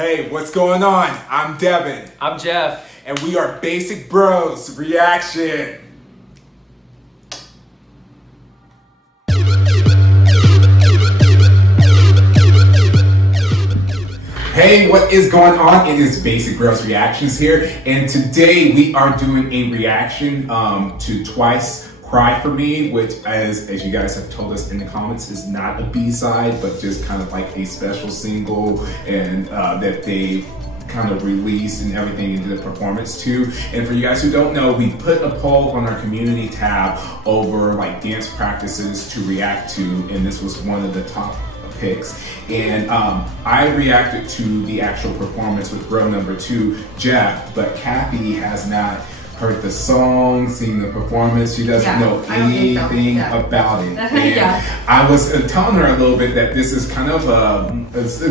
Hey, what's going on? I'm Devin. I'm Jeff. And we are Basic Bros Reaction. Hey, what is going on? It is Basic Bros Reactions here. And today we are doing a reaction to Twice Cry For Me, which as you guys have told us in the comments is not a B-side, but just kind of like a special single and that they kind of released and everything into the performance too. And for you guys who don't know, we put a poll on our community tab over like dance practices to react to, and this was one of the top picks. And I reacted to the actual performance with bro number 2, Jeff, but Kathy has not heard the song, seen the performance. She doesn't know anything about it. And I was telling her a little bit that this is kind of a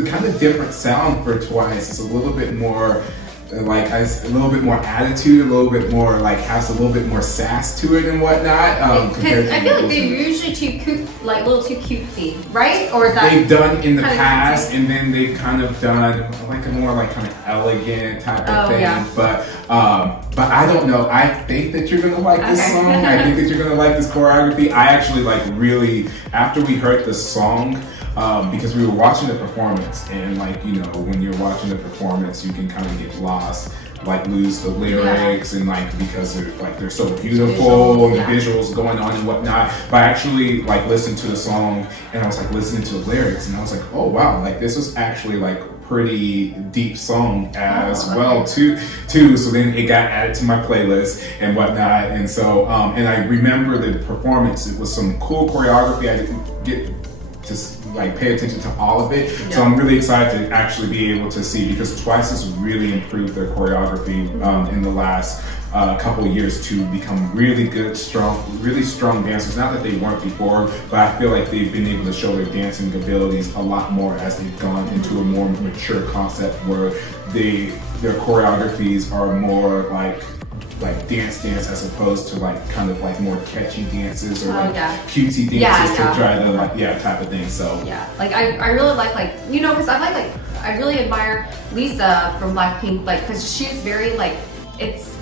kind of different sound for Twice. It's a little bit more like a little bit more attitude, a little bit more like has a little bit more sass to it and whatnot. Because I feel like they're usually a little too cutesy, right? Or is that they've done in the past, and then they've kind of done like a more like kind of elegant type of thing. Yeah. But I don't know. I think that you're gonna like this song. I think that you're gonna like this choreography. I actually like really after we heard the song. Because we were watching the performance, and like, you know, when you're watching the performance, you can kind of get lost, like lose the lyrics, and like because they're so beautiful and the visuals going on and whatnot. But I actually like listened to the song, and I was like listening to the lyrics, and I was like, oh wow, like this was actually like pretty deep song as well too. So then it got added to my playlist and whatnot, and so and I remember the performance. It was some cool choreography. I didn't get to like pay attention to all of it, so I'm really excited to actually be able to see, because Twice has really improved their choreography in the last couple of years to become really good, really strong dancers. Not that they weren't before, but I feel like they've been able to show their dancing abilities a lot more as they've gone into a more mature concept where their choreographies are more like dance as opposed to like kind of like more catchy dances or like cutesy dances to try the like type of thing. So like I really like you know, because I really admire Lisa from Blackpink, like because she's very like, it's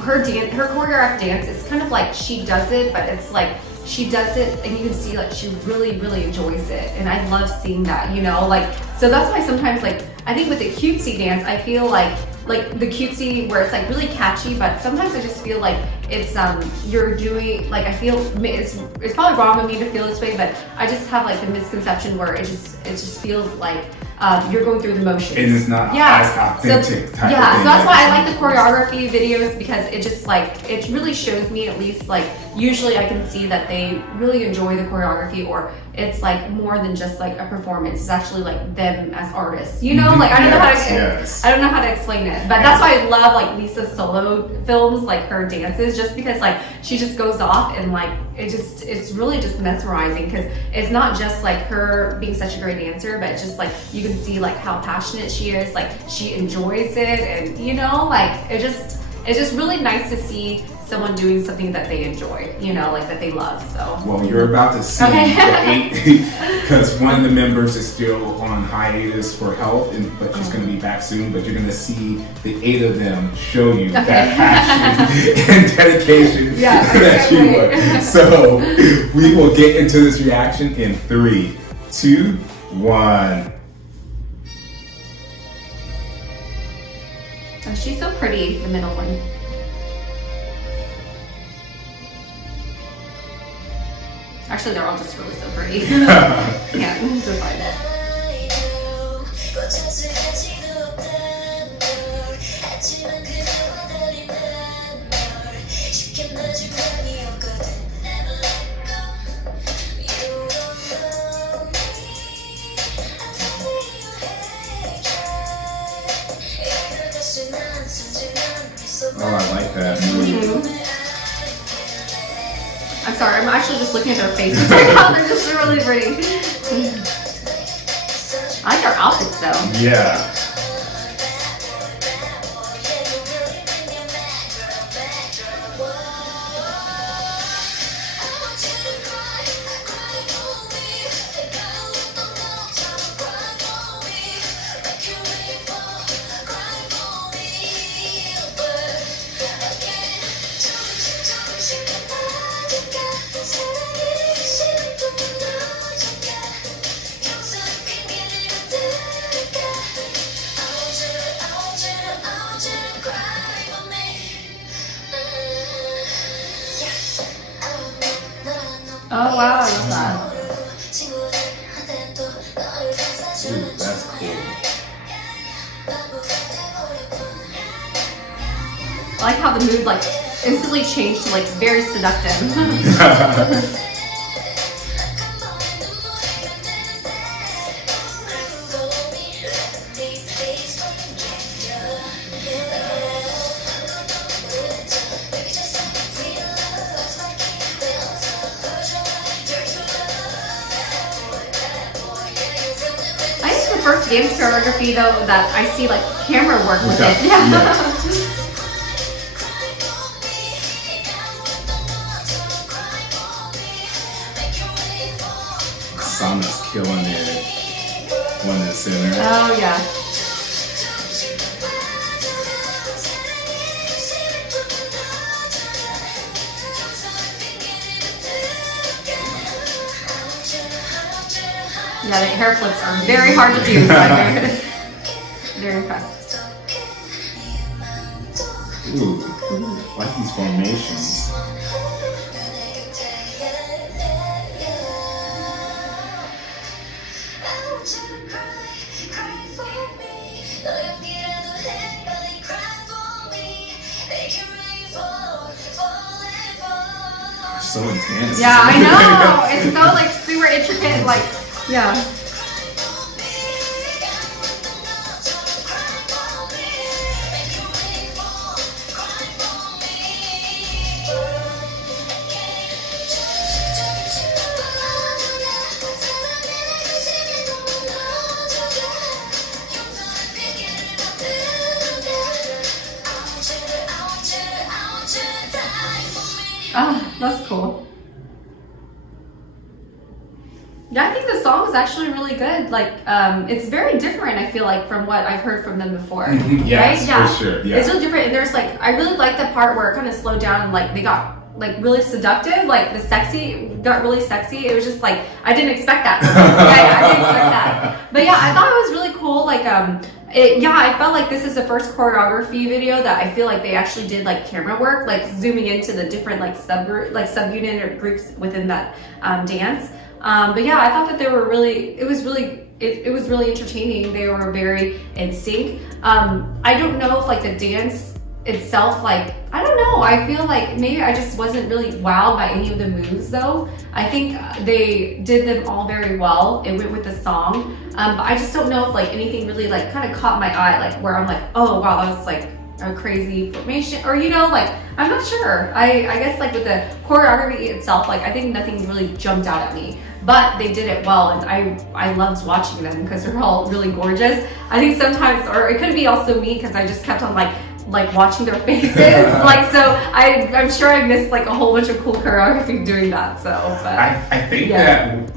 her choreographed dance. It's kind of like she does it, but it's like she does it and you can see like she really enjoys it, and I love seeing that, you know, like so that's why sometimes like I think with the cutesy dance I feel like the cutesy where it's like really catchy, but sometimes I just feel like it's you're doing like, I feel it's probably wrong of me to feel this way, but I just have like the misconception where it just feels like you're going through the motions. And it's not as authentic type of thing. So that's why I like the choreography videos, because it just like, it really shows me at least like, usually I can see that they really enjoy the choreography, or it's like more than just like a performance. It's actually like them as artists, you know? Like I don't know how to I don't know how to explain it, but that's why I love like Lisa's solo films, like her dances, just because like she just goes off and like it's really just mesmerizing, because it's not just like her being such a great dancer, but it's just like you can see like how passionate she is, like she enjoys it, and you know, like it's just really nice to see someone doing something that they enjoy, you know, like that they love. So well, you're about to see the 8, because one of the members is still on hiatus for health, but she's going to be back soon. But you're going to see the 8 of them show you that passion and dedication that you want. So we will get into this reaction in 3, 2, 1. Oh, she's so pretty, the middle one. Actually, they're all just really so pretty. Yeah, it's so fine. Oh, I like that. I'm sorry, I'm actually just looking at their faces right now. They're just really pretty. I like their outfits though. Yeah. Oh wow, I love that. Ooh, that's cool. I like how the mood like instantly changed to like very seductive. First dance choreography though that I see like camera work with it. Yeah. Sana's killing it on the center. Oh yeah. Yeah, the hair flips are very hard to do, so I'm very impressed. Ooh, I like these formations. So intense. Yeah, I know. It's so like super intricate, like yeah. Oh, that's cool. Yeah, I think the song is actually really good. Like, it's very different, I feel like, from what I've heard from them before. Yes, right? Yeah, for sure. Yeah. It's really different. And there's like, I really like the part where it kind of slowed down and like they got like really seductive, like the sexy got really sexy. It was just like, I didn't expect that. Yeah, I didn't expect that. But yeah, I thought it was really cool. Like, I felt like this is the first choreography video that I feel like they actually did like camera work, like zooming into the different like subunit or groups within that dance. But yeah, I thought that they were really, it was really entertaining. They were very in sync. I don't know if like the dance itself, like, I don't know, I feel like maybe I just wasn't really wowed by any of the moves though. I think they did them all very well. It went with the song. But I just don't know if like anything really like kind of caught my eye, like where I'm like, oh wow, that was like a crazy formation, or you know, like I'm not sure. I guess like with the choreography itself, like I think nothing really jumped out at me, but they did it well, and I loved watching them because they're all really gorgeous. I think sometimes, or it could be also me because I just kept on like watching their faces. Like, so I'm sure I missed like a whole bunch of cool choreography doing that. So, but I think that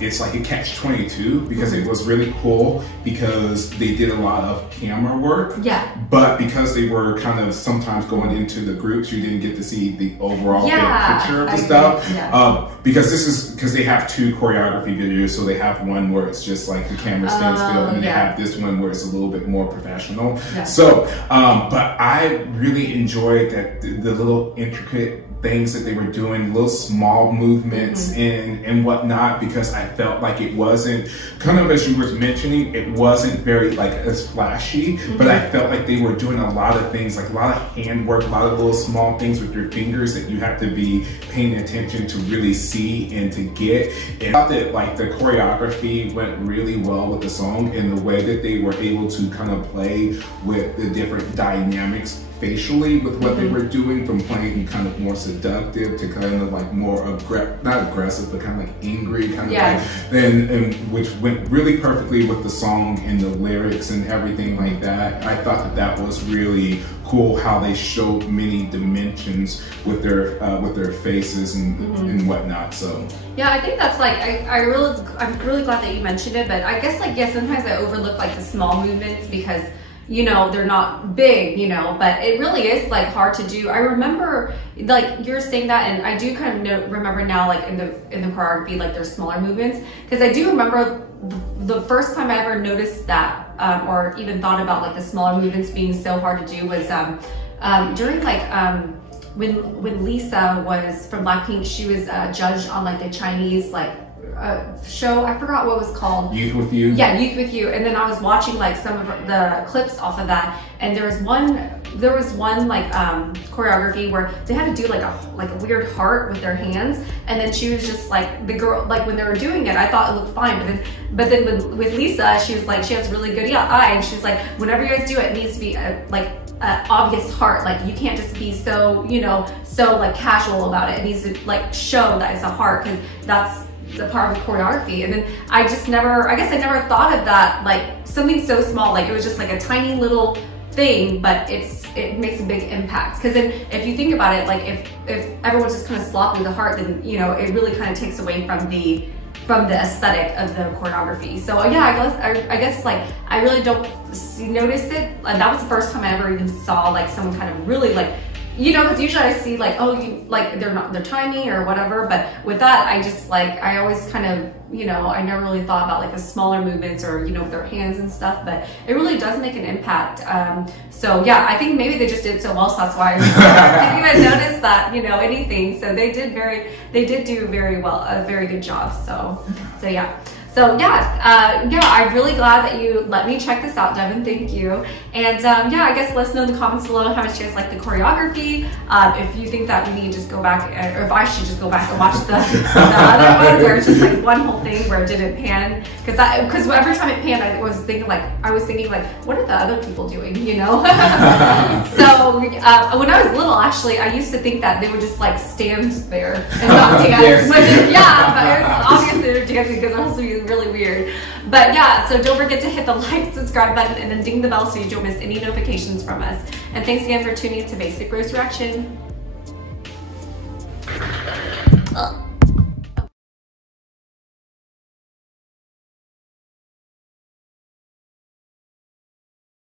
it's like a catch-22 because it was really cool because they did a lot of camera work. Yeah. But because they were kind of sometimes going into the groups, you didn't get to see the overall big picture of the stuff. Yeah. Because they have two choreography videos, so they have one where it's just like the camera stands still, and then they have this one where it's a little bit more professional. Yeah. So, but I really enjoyed that the little intricate things that they were doing, little small movements and whatnot, because I felt like it wasn't, kind of as you were mentioning, it wasn't very like as flashy, but I felt like they were doing a lot of things, like a lot of handwork, a lot of little small things with your fingers that you have to be paying attention to really see and to get. And I thought that like the choreography went really well with the song, and the way that they were able to kind of play with the different dynamics facially with what they were doing, from playing kind of more seductive to kind of like more not aggressive, but kind of like angry, kind of like, and which went really perfectly with the song and the lyrics and everything like that. I thought that that was really cool how they showed many dimensions with their faces and whatnot. So yeah, I think that's like I'm really glad that you mentioned it, but I guess like sometimes I overlook like the small movements because, you know, they're not big, you know, but it really is like hard to do. I remember like you're saying that, and I do kind of remember now, like in the choreography, like there's smaller movements, because I do remember the first time I ever noticed that or even thought about like the smaller movements being so hard to do was during like when Lisa was from Blackpink, she was judged on like the Chinese like show. I forgot what it was called. Youth with You. Yeah, Youth with You. And then I was watching like some of the clips off of that, and there was one like choreography where they had to do like a weird heart with their hands, and then she was just like, the girl, like when they were doing it, I thought it looked fine, but then with Lisa, she was like, she has really good eye, and she's like, whenever you guys do it, it needs to be obvious heart. Like you can't just be so, you know, so like casual about it. It needs to like show that it's a heart, because that's the part of the choreography. And then I guess I never thought of that, like something so small, like it was just like a tiny little thing, but it makes a big impact. Because then if you think about it, like if everyone's just kind of sloppy with the heart, then you know it really kind of takes away from the aesthetic of the choreography. So yeah, I guess like I really don't notice it, and that was the first time I ever even saw like someone kind of really like, you know, because usually I see like, oh, like they're timing or whatever, but with that, I just like, I always kind of, you know, I never really thought about like the smaller movements or, you know, with their hands and stuff, but it really does make an impact. So yeah, I think maybe they just did so well, so that's why I didn't even notice that, you know, anything. So they did do very well, a very good job. So yeah. So yeah, I'm really glad that you let me check this out, Devin. Thank you. And yeah, I guess let us know in the comments below how much you guys like the choreography. If you think that we need to just go back, or if I should just go back and watch the other one where it's just like one whole thing where it didn't pan. Because every time it panned, I was thinking like, what are the other people doing? You know. So when I was little, actually, I used to think that they would just like stand there and not dance. But yeah, but it was obviously they're dancing because they're also really weird. But yeah, so don't forget to hit the like, subscribe button, and then ding the bell so you don't miss any notifications from us. And thanks again for tuning in to Basic Rose Reaction.